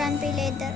కనిపించలేదు.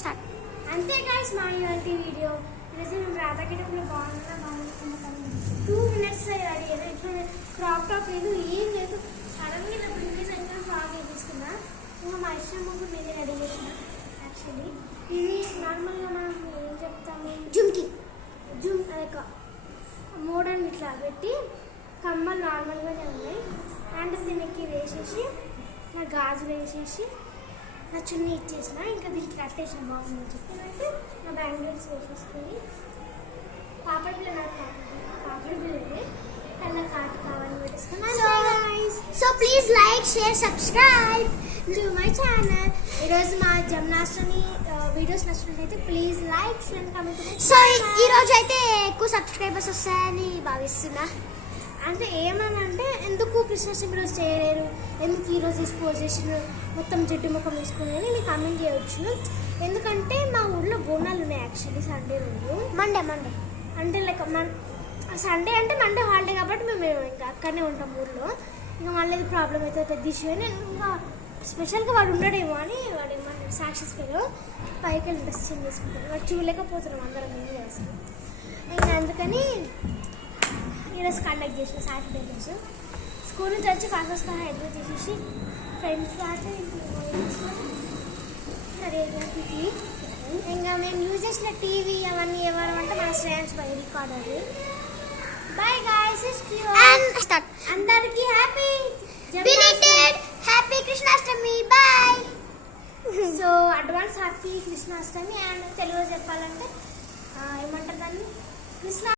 Start. అంతే guys మా ఇవాల్టి వీడియో. ఈరోజు మేము రాధాకిటప్లో బాగున్నా 2 minutes రెడీ అయ్యారు. ఇట్లా క్రాప్ టాప్ లేదు, ఏం లేదు. సడన్గా ఇలా ప్రింట్ అయితే ఫ్రాక్ వేసుకున్నా. ఇంకా మా ఇష్టం ముగ్గురు నేనే రెడీ చేసిన. యాక్చువల్లీ ఇది నార్మల్గా మనం ఏం చెప్తాము, జుమ్ అదొక మోడర్న్ ఇట్లా పెట్టి కమ్మలు నార్మల్గానే ఉన్నాయి. అండ్ దీనికి వేసేసి నా గాజులు వేసేసి నా చున్నీ ఇచ్చేసిన. ఇంకా దీనికి కట్టేసిన బాగుందని చెప్పి నా బ్యాంగిల్స్ వేసేసుకొని పాపడి పిల్ల నాకు పాపడి పిల్లలే కళ్ళ కాటు కావాలని పెట్టేసుకున్నాను. So please like, share, subscribe to my channel. ఈరోజు మా జన్మాష్టమి వీడియోస్ నచ్చినట్లయితే please like, share, comment. So ఈరోజు అయితే ఎక్కువ సబ్స్క్రైబర్స్ వస్తాయని భావిస్తున్నా. అంటే ఏమనంటే ఎందుకు కృష్ణాష్టమి రోజు చేయలేరు, ఎందుకు ఈరోజు తీసుకోవచ్చు చేసిన మొత్తం జిడ్డు ముఖం తీసుకుని అని మీరు కామెంట్ చేయవచ్చు. ఎందుకంటే మా ఊళ్ళో బోనాలు ఉన్నాయి. యాక్చువల్లీ సండే రోజు మండే అంటే లైక్ సండే అంటే మండే హాలిడే కాబట్టి మేము ఇంకా అక్కడనే ఉంటాం ఊళ్ళో. ఇంకా మళ్ళీ ప్రాబ్లం అవుతుంది, పెద్ద ఇష్యూ అని. ఇంకా స్పెషల్గా వాడు ఉండడేమో అని వాడు ఏమన్నా సాక్షిస్ పేరు పైకి వెళ్ళి డ్రెస్ చేంజ్ చేసుకుంటాం. వాడు చూడలేకపోతున్నాం, అందరం ఏం చేస్తాం. ఇంకా అందుకని ఈరోజు కండక్ట్ చేసిన సాటర్డే రోజు స్కూల్ నుంచి వచ్చి ఫస్ట్ హైదరాబాద్ చేసేసి ఫ్రెండ్స్ రెడీ. ఇంకా మేము యూజ్ చేసిన టీవీ అవన్నీ ఎవరమంటే మన Shreyans by recorder. Bye guys, అందరికి happy Krishnashtami. Bye. So advance happy Krishnashtami. And తెలుగులో చెప్పాలంటే ఏమంటారు దాన్ని, కృష్ణ